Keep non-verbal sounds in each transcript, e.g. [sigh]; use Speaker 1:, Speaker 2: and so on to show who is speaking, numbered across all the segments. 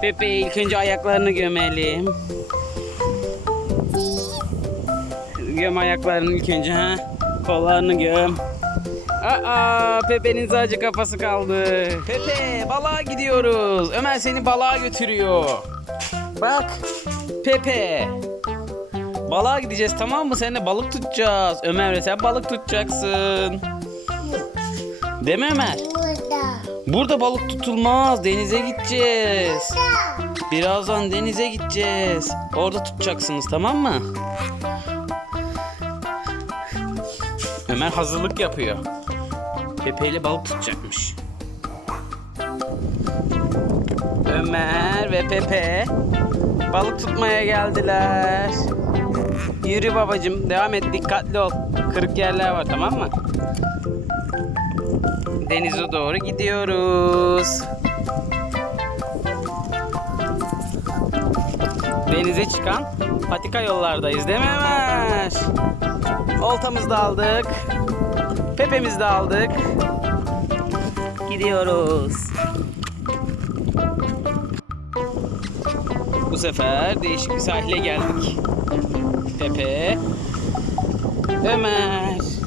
Speaker 1: Pepe ilk önce ayaklarını gömelim. Göm ayaklarını ilk önce ha. Kollarını göm. Aa Pepe'nin sadece kafası kaldı. Pepe balığa gidiyoruz. Ömer seni balığa götürüyor. Bak Pepe. Balığa gideceğiz tamam mı? Seninle balık tutacağız. Ömer sen balık tutacaksın. Değil mi Ömer?
Speaker 2: Burada.
Speaker 1: Balık tutulmaz. Denize gideceğiz. Birazdan denize gideceğiz. Orada tutacaksınız tamam mı? Ömer hazırlık yapıyor. Pepe ile balık tutacakmış. Ömer ve Pepe balık tutmaya geldiler. Yürü babacım devam et dikkatli ol. Kırık yerler var tamam mı? Denize doğru gidiyoruz. Denize çıkan patika yollardayız değil mi Ömer? Oltamızı da aldık. Pepemizi de aldık. Gidiyoruz. Bu sefer değişik bir sahile geldik. Pepe, Ömer.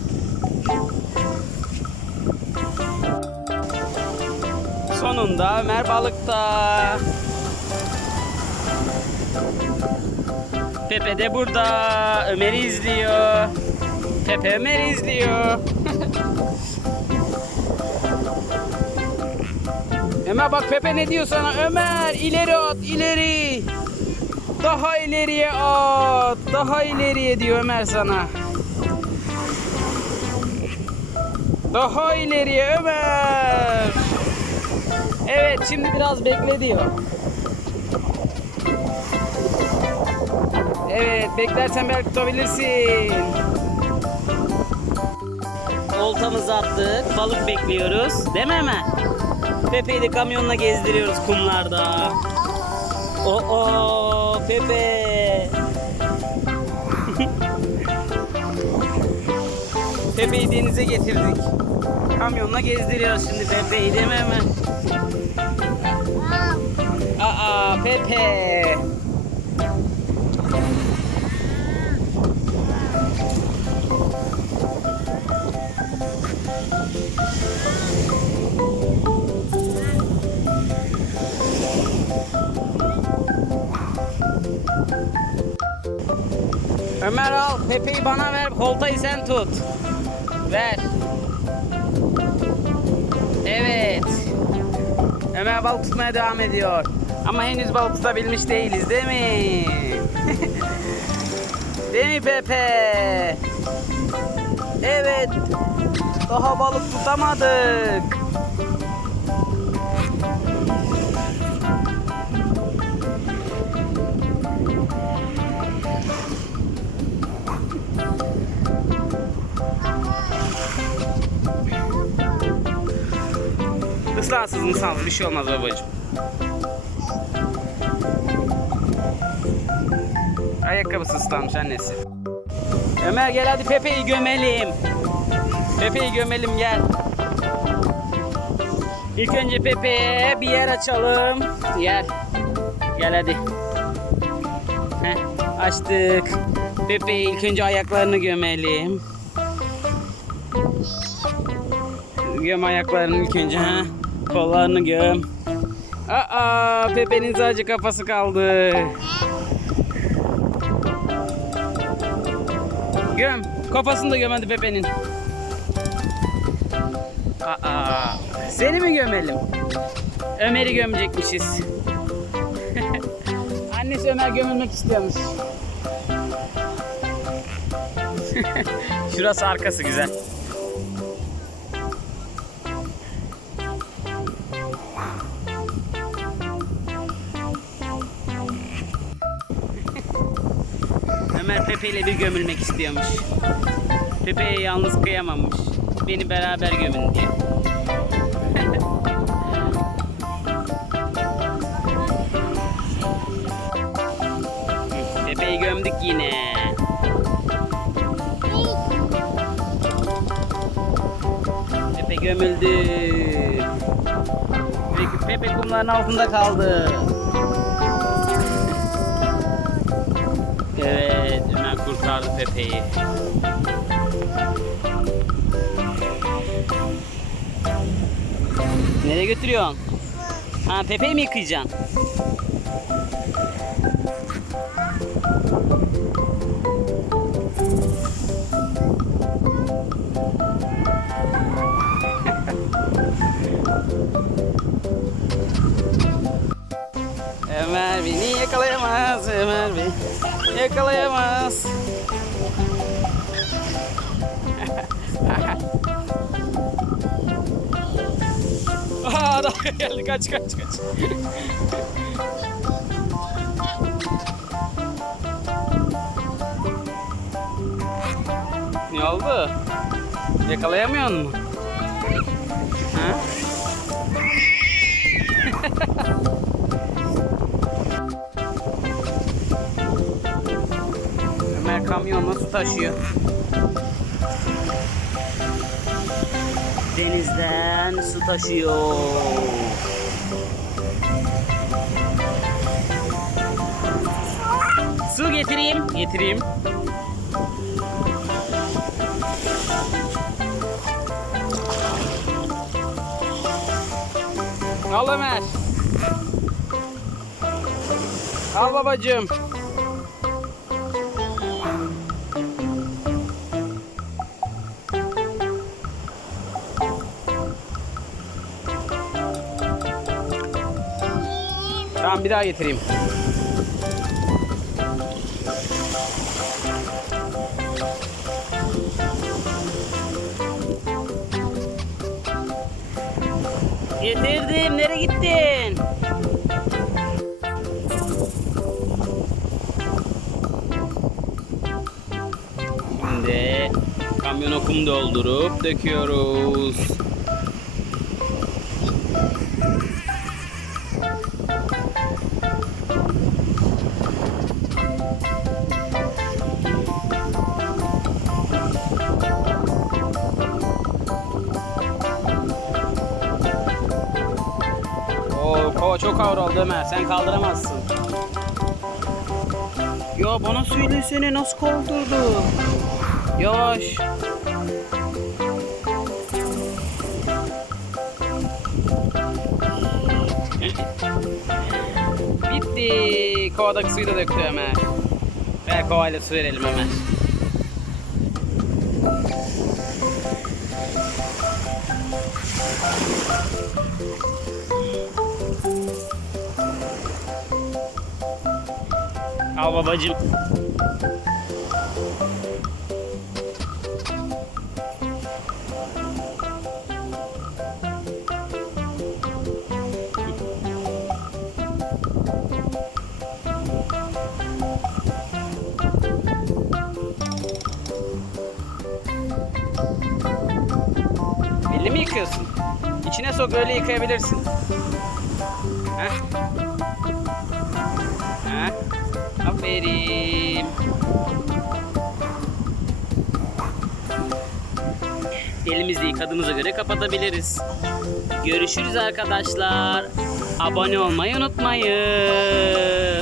Speaker 1: Sonunda Ömer balıkta. Pepe de burada. Ömer'i izliyor. Pepe Ömer'i izliyor. [laughs] Ömer bak Pepe ne diyor sana? Ömer ileri at ileri. Daha ileriye at. Daha ileriye diyor Ömer sana. Daha ileriye Ömer. Evet şimdi biraz bekle diyor. Evet beklersen belki tutabilirsin. Oltamızı attık. Balık bekliyoruz. Değil mi Ömer? Pepe'yi de kamyonla gezdiriyoruz kumlarda. Oo Pepe. [laughs] Pepe'yi denize getirdik. Kamyonla gezdiriyoruz şimdi Pepe'yi değil mi Ömer? Aa Pepe. Ömer al Pepe'yi bana ver koltayı sen tut. Ver. Evet. Ömer balık tutmaya devam ediyor. Ama henüz balık tutabilmiş değiliz değil mi? [laughs] değil mi Pepe? Evet. Daha balık tutamadık. Islansız ıslansız bir şey olmaz babacığım. Ayakkabısı ıslanmış annesi. Ömer gel hadi Pepe'yi gömelim. Pepe'yi gömelim gel. İlk önce Pepe'ye bir yer açalım. Gel. Gel hadi. Heh, açtık. Pepe'yi ilk önce ayaklarını gömelim. Göm ayaklarını ilk önce ha. Kollarını göm. Aa Pepe'nin sadece kafası kaldı. Göm. Kafasını da göm hadi Pepe'nin. Aa seni mi gömelim? Ömer'i gömecekmişiz. [laughs] Annesi Ömer gömülmek istiyormuş. [laughs] Şurası arkası güzel. Ömer Pepe ile bir gömülmek istiyormuş. Pepe'ye yalnız kıyamamış. Beni beraber gömün diye. [laughs] Pepe'yi gömdük yine. Pepe gömüldü. Peki Pepe kumların altında kaldı. Evet kurtardı Pepe'yi. Nereye götürüyorsun? Ha Pepe'yi mi yıkayacaksın? [laughs] Ömer beni yakalayamaz, Ömer beni yakalayamaz. [laughs] geldi, kaç kaç kaç. ne oldu? Yakalayamıyor musun? Ha? [laughs] Ömer kamyonla su taşıyor. Denizden su taşıyor. Su getireyim. Getireyim. Al Ömer. Al babacığım. Tamam bir daha getireyim. Getirdim. Nereye gittin? Şimdi kamyona kum doldurup döküyoruz. Kova çok ağır oldu Ömer. Sen kaldıramazsın. Ya bana söylesene nasıl kaldırdı? Yavaş. Bitti. Kovadaki suyu da döktü Ömer. Ver kovayla su verelim Ömer. Al babacım. Elini mi yıkıyorsun? İçine sok öyle yıkayabilirsin. Heh. Aferin. Elimizle yıkadığımıza göre kapatabiliriz. Görüşürüz arkadaşlar. Abone olmayı unutmayın.